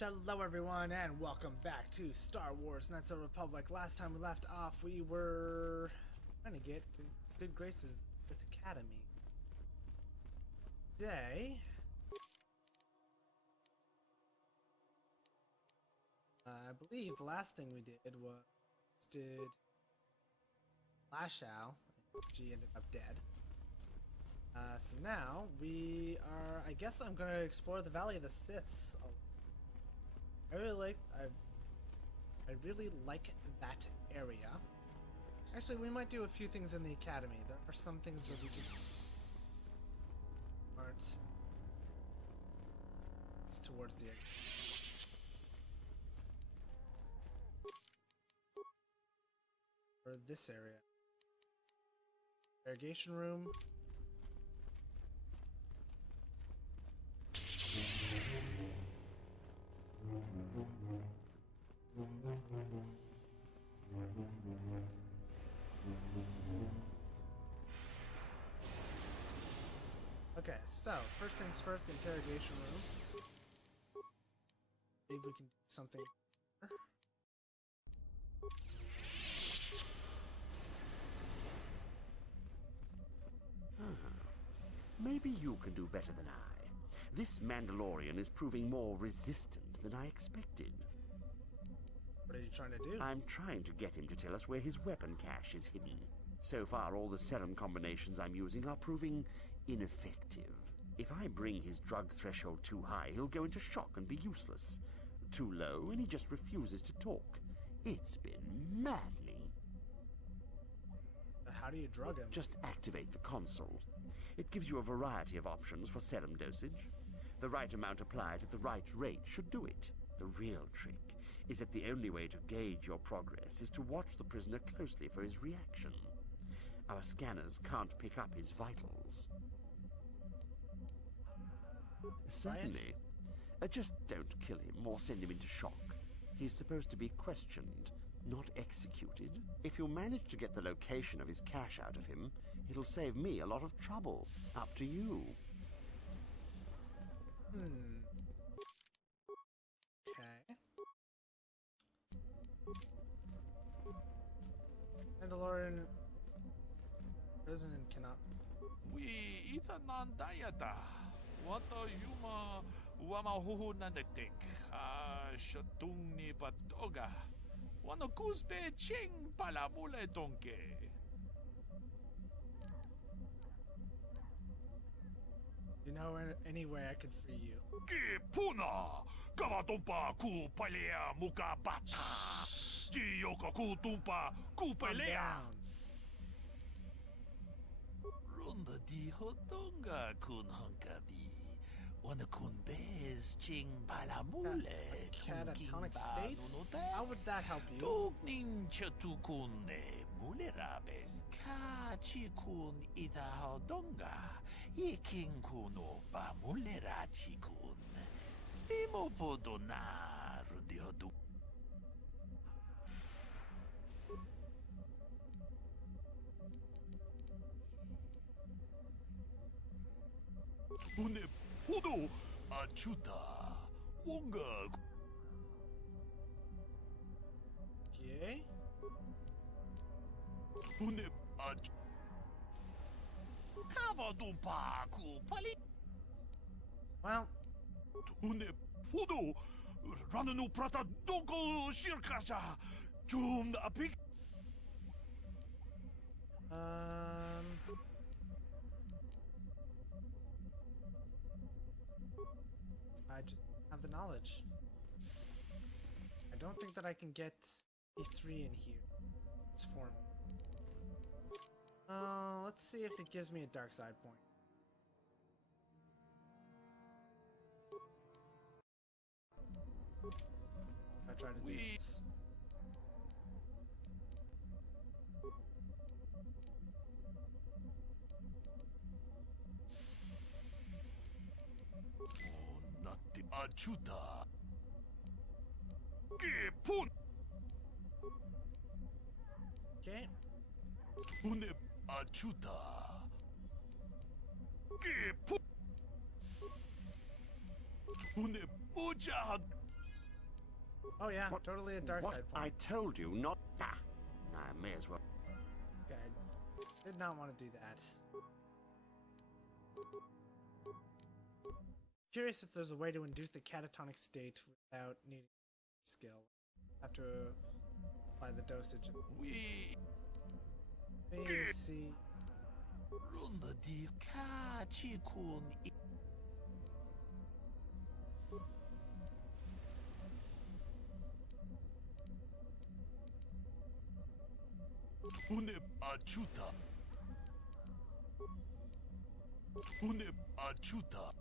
Hello everyone and welcome back to Star Wars Knights of the Republic. Last time we left off we were trying to get to good graces with Academy. Today I believe the last thing we did was Lash Out. She ended up dead. So now we are, I guess I'm gonna explore the Valley of the Siths. I really like that area. Actually, we might do a few things in the academy. There are some things that we can aren't. It's towards the or this area. Irrigation room. Okay, so first things first, interrogation room. See if we can do something. Maybe you can do better than I. This Mandalorian is proving more resistant than I expected. What are you trying to do? I'm trying to get him to tell us where his weapon cache is hidden. So far, all the serum combinations I'm using are proving ineffective. If I bring his drug threshold too high, he'll go into shock and be useless. Too low, and he just refuses to talk. It's been maddening. How do you drug him? Just activate the console. It gives you a variety of options for serum dosage. The right amount applied at the right rate should do it. The real trick is that the only way to gauge your progress is to watch the prisoner closely for his reaction. Our scanners can't pick up his vitals. Certainly. Just don't kill him or send him into shock. He's supposed to be questioned, not executed. If you manage to get the location of his cache out of him, it'll save me a lot of trouble. Up to you. Okay. Mandalorian president cannot. We itanandayata. Wato yuma wamahuhu nandetik. Shatung ni patoga. Wano kuspe ching palamule donke. You know any way I could free you? Ki puna! Kavatumpa ku palea muka bata! Jiyoko ku tumpa ku Calm palea! down. Runda di hotonga kun hunkabi. Wana kun bez ching palamule. Catatonic state? How would that help you? Tugning chatukune mulerabes ka chikun ita hodonga. Yiking kuno pa mulera chikun. Spimo podona rundi hodu. Une podo Ajunta wonga. Okay. Une Kavadumpa ku pali. Well, Une podo rananu prata donko shirkasha. Jum apik. I just have the knowledge. I don't think that I can get E3 in here. It's form. Let's see if it gives me a dark side point. I try to do this. Natti Ajunta. Che pun. Okay. Une Ajunta. Che pun. Une mucha. Oh yeah, What- totally a dark What? side I point. told you not. Ah, I may as well. Okay, I did not want to do that. Curious if there's a way to induce the catatonic state without needing skill. Have to apply the dosage. We Let me see. runda di caci con une Ajunta. Une Ajunta.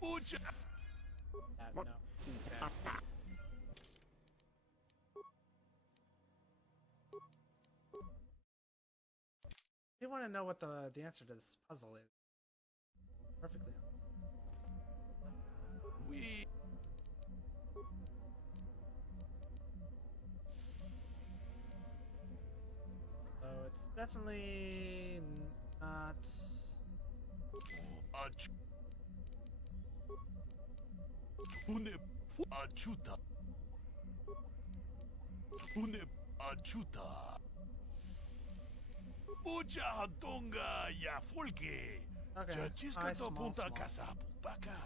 Mucha. What? No. Okay. You want to know what the answer to this puzzle is? Perfectly. We Oh, it's definitely not. Une Ajunta. Une Ajunta. Mucha hadonga ya folke. Okay. Chachiska Hi, to small, punta small. casa baka.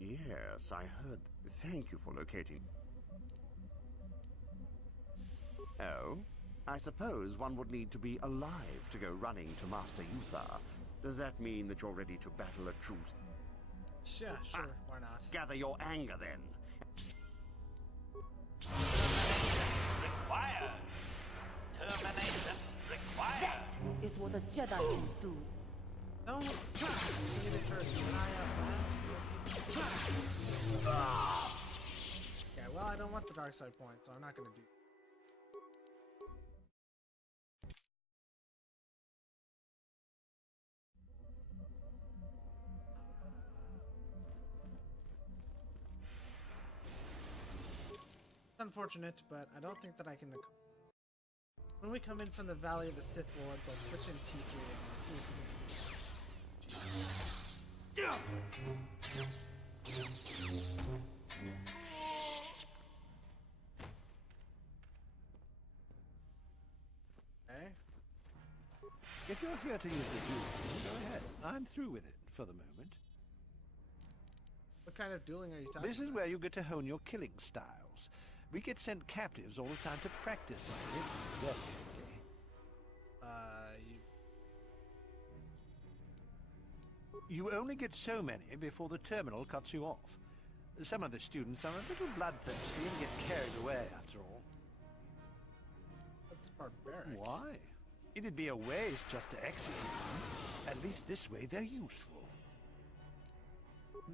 Yes, I heard. Thank you for locating. Oh, I suppose one would need to be alive to go running to Master Yuthar. Does that mean that you're ready to battle a true... Sure, why not? Gather your anger, then. Required. Termination required. That is what a Jedi can do. Don't say that you're a Jedi. Okay, well, I don't want the dark side point, so I'm not gonna do. It's unfortunate, but I don't think that I can. When we come in from the Valley of the Sith Lords, I'll switch in T3 and we'll see if we can. Okay. If you're here to use the duel, go ahead. I'm through with it for the moment. What kind of dueling are you talking This is about? where you get to hone your killing styles. We get sent captives all the time to practice on it. Very handy. You only get so many before the terminal cuts you off. Some of the students are a little bloodthirsty and get carried away after all. That's barbaric. Why? It'd be a waste just to execute them. At least this way they're useful.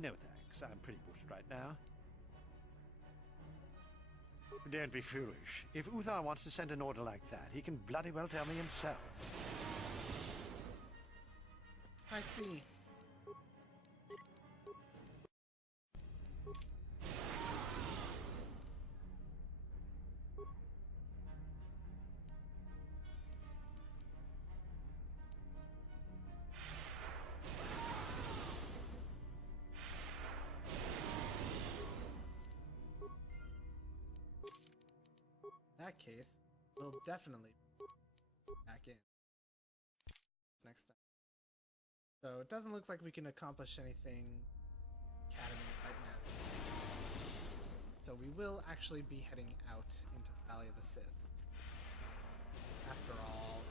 No thanks, I'm pretty bushed right now. Don't be foolish. If Uthar wants to send an order like that, he can bloody well tell me himself. I see. In that case, we'll definitely back in next time. So it doesn't look like we can accomplish anything Academy right now. So we will actually be heading out into the Valley of the Sith. After all.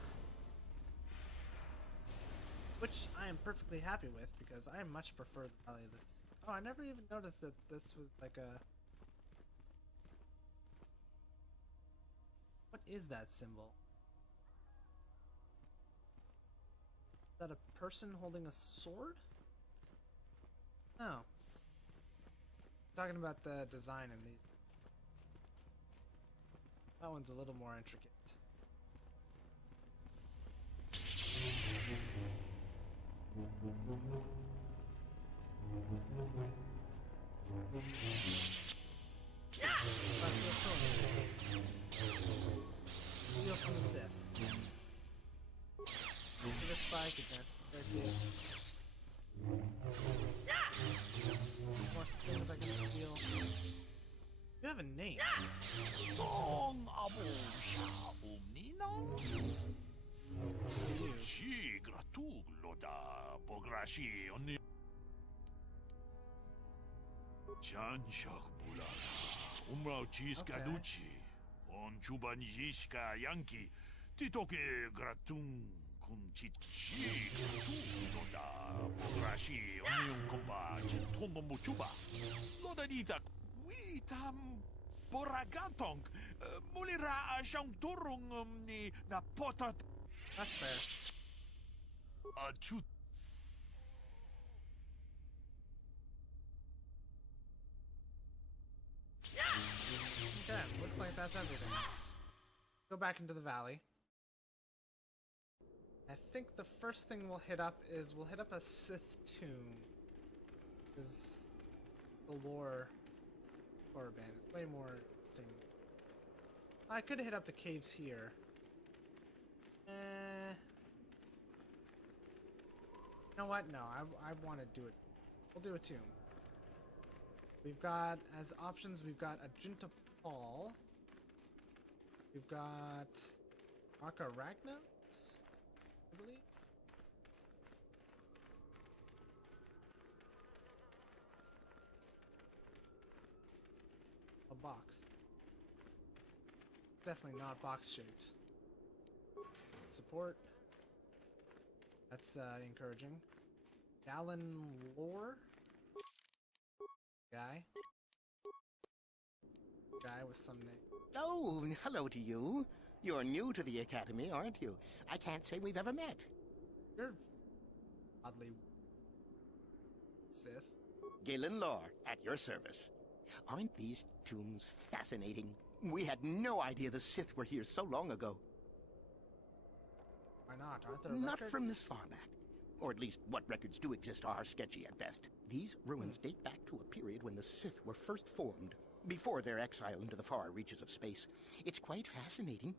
Which I am perfectly happy with because I much prefer the Valley of the Sith. Oh, I never even noticed that this was like a... What is that symbol? Is that a person holding a sword? No. Talking about the design in these. That one's a little more intricate. Steal from the Sith. Give a spike advance. There it is. have a name. ong abusha umnino. You. Si gratuglo da pograshi onni. Janshak bulala. Umrao chis Okay. gaduchi. On chuban yishka yanki. Titoke gratung kun chichi gratuglo da pograshi onni un komba chitono muchuba. Lodanita witam boragatong. Mulira ashang turung ni na potat. That's fair. Achut. Okay, looks like that's everything. Go back into the valley. I think the first thing we'll hit up is we'll hit up a Sith tomb. Because the lore band is way more interesting. I could hit up the caves here. You know what? No, I want to do it. We'll do a tomb. We've got, as options, we've got Ajunta Pall. We've got Arachnos, I believe. A box. Definitely not box shaped. Support. That's encouraging. Gallon lore. Guy with some name. Oh, hello to you. You're new to the Academy, aren't you? I can't say we've ever met. You're oddly Sith. Galen Lore, at your service. Aren't these tombs fascinating? We had no idea the Sith were here so long ago. Why not? Aren't there Not records? from this far back. Or at least what records do exist are sketchy at best. These ruins date back to a period when the Sith were first formed, before their exile into the far reaches of space. It's quite fascinating.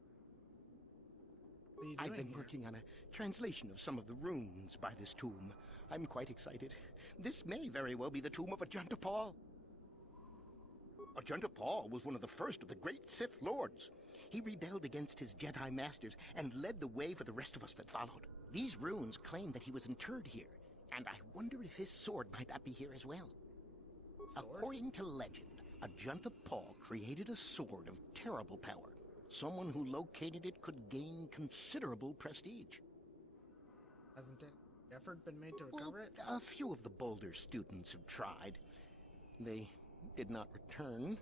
What are you I've doing been here? working on a translation of some of the runes by this tomb. I'm quite excited. This may very well be the tomb of Ajunta Pall. Ajunta Pall was one of the first of the great Sith Lords. He rebelled against his Jedi Masters and led the way for the rest of us that followed. These runes claim that he was interred here, and I wonder if his sword might not be here as well. Sword? According to legend, Ajunta Pall created a sword of terrible power. Someone who located it could gain considerable prestige. Hasn't any effort been made to Well, recover it? a few of the Boulder students have tried. They did not return.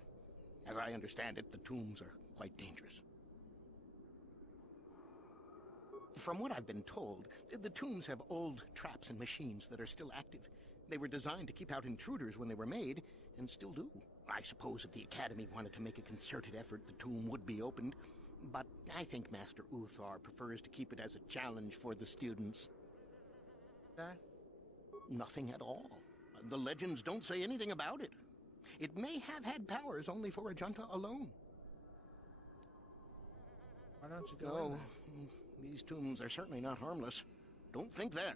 As I understand it, the tombs are quite dangerous. From what I've been told, the tombs have old traps and machines that are still active. They were designed to keep out intruders when they were made, and still do. I suppose if the Academy wanted to make a concerted effort, the tomb would be opened. But I think Master Uthar prefers to keep it as a challenge for the students. Okay. Nothing at all. The legends don't say anything about it. It may have had powers only for Ajunta alone. Why don't you go in No, then? these tombs are certainly not harmless. Don't think that.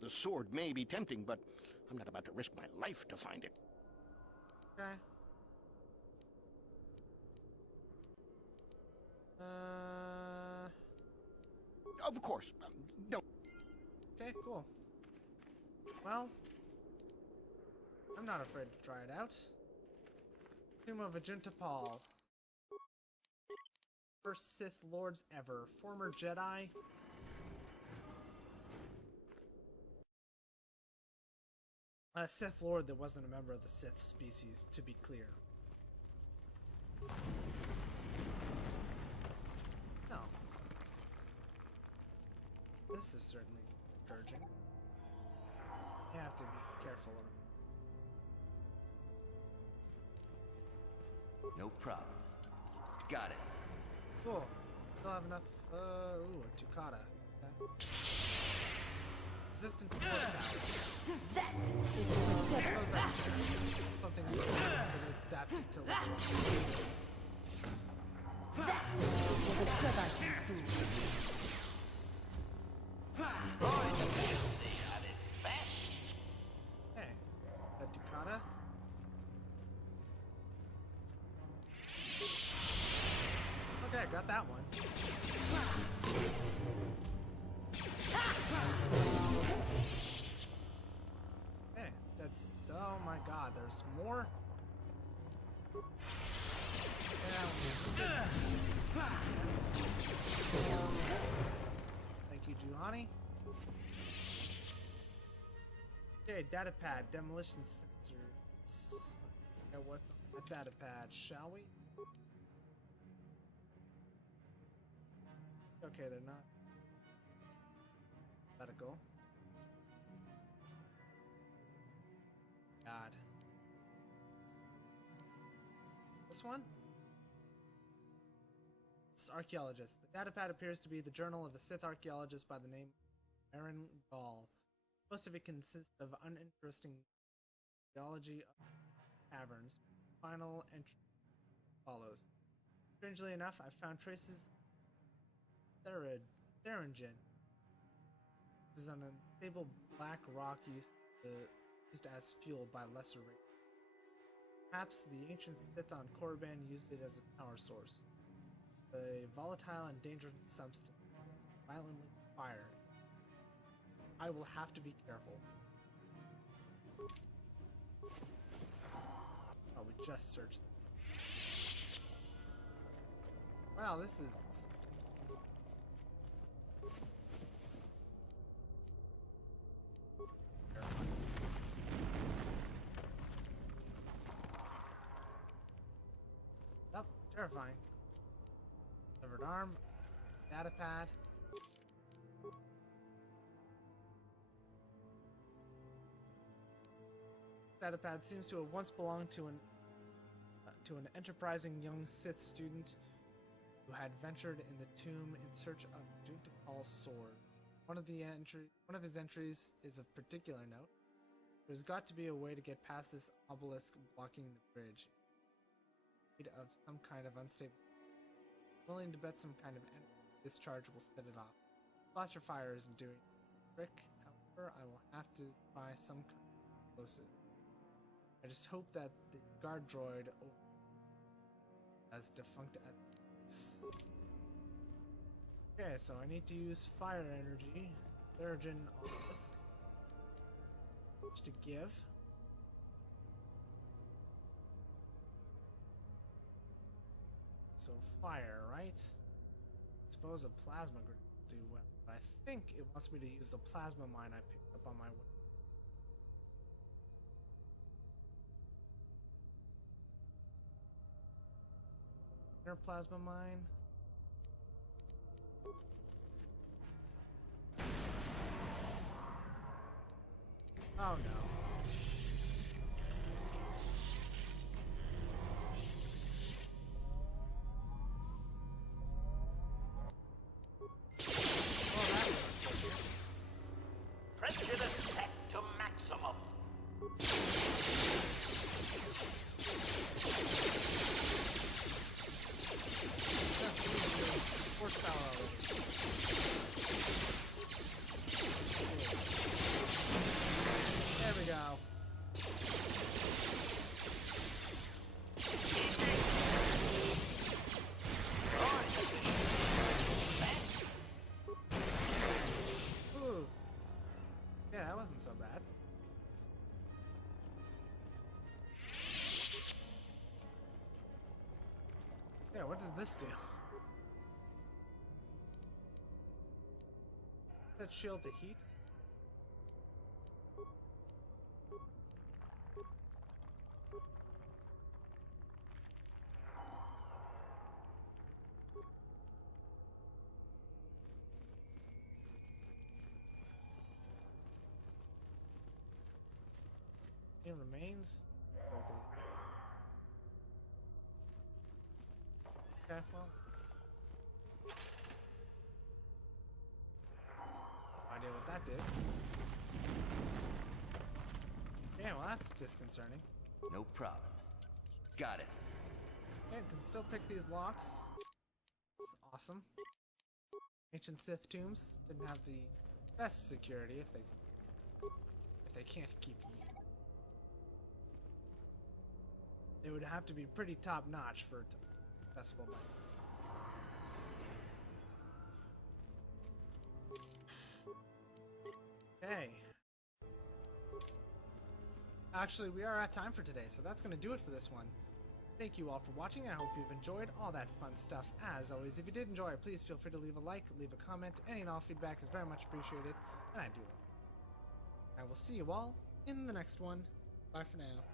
The sword may be tempting, but I'm not about to risk my life to find it. Okay. Of course. No. Okay, cool. Well, I'm not afraid to try it out. Tomb of Ajunta Pall. First Sith Lords ever. Former Jedi. A Sith Lord that wasn't a member of the Sith species, to be clear. No. This is certainly encouraging. You have to be careful. No problem. Got it. Cool. Still have enough, ooh, a Ducata. Okay. Resistant to force power. That is what a I Jedi suppose that's something we can adapt to legend. That is what a Jedi can do. Hey, a Ducata? got that one. Okay, that's... Oh my god, there's more? Thank you, Juhani. Okay, data pad, demolition sensors. Let's look at what's on the data pad, shall we? Okay, they're not medical. God. This one? It's archaeologist. The datapad appears to be the journal of a Sith archaeologist by the name Aaron Gall. Most of it consists of uninteresting geology of caverns. Final entry follows. Strangely enough, I found traces of Theringin. This is an unstable black rock used as fuel by lesser races. Perhaps the ancient Sith on Korriban used it as a power source. The volatile and dangerous substance violently fire. I will have to be careful. Oh, we just searched it. Wow, this is... Yep, terrifying. Severed arm, data pad. Data pad seems to have once belonged to an enterprising young Sith student who had ventured in the tomb in search of Ajunta Pall's sword. One of his entries is of particular note. There's got to be a way to get past this obelisk blocking the bridge. Of some kind of unstable. Willing to bet some kind of discharge will set it off. Blaster fire isn't doing the trick. However, I will have to buy some kind of explosive. I just hope that the guard droid, as defunct as... Okay, so I need to use fire energy. Theringin obelisk. Which to give. So fire, right? I suppose a plasma grenade will do well, but I think it wants me to use the plasma mine I picked up on my way. Inner plasma mine. Oh no. Prejudice set to maximum. Horsepower already. There we go. Ooh. Yeah, that wasn't so bad. Yeah, what does this do? That shield to heat? It remains. Okay, well. No idea what that did. Yeah, well, that's disconcerting. No problem. Got it. Yeah, can still pick these locks. It's awesome. Ancient Sith tombs didn't have the best security if they can't keep them. They would have to be pretty top notch for it to be accessible by. Okay. Actually, we are at time for today, so that's going to do it for this one. Thank you all for watching. I hope you've enjoyed all that fun stuff. As always, if you did enjoy it, please feel free to leave a like, leave a comment. Any and all feedback is very much appreciated, and I do love it. I will see you all in the next one. Bye for now.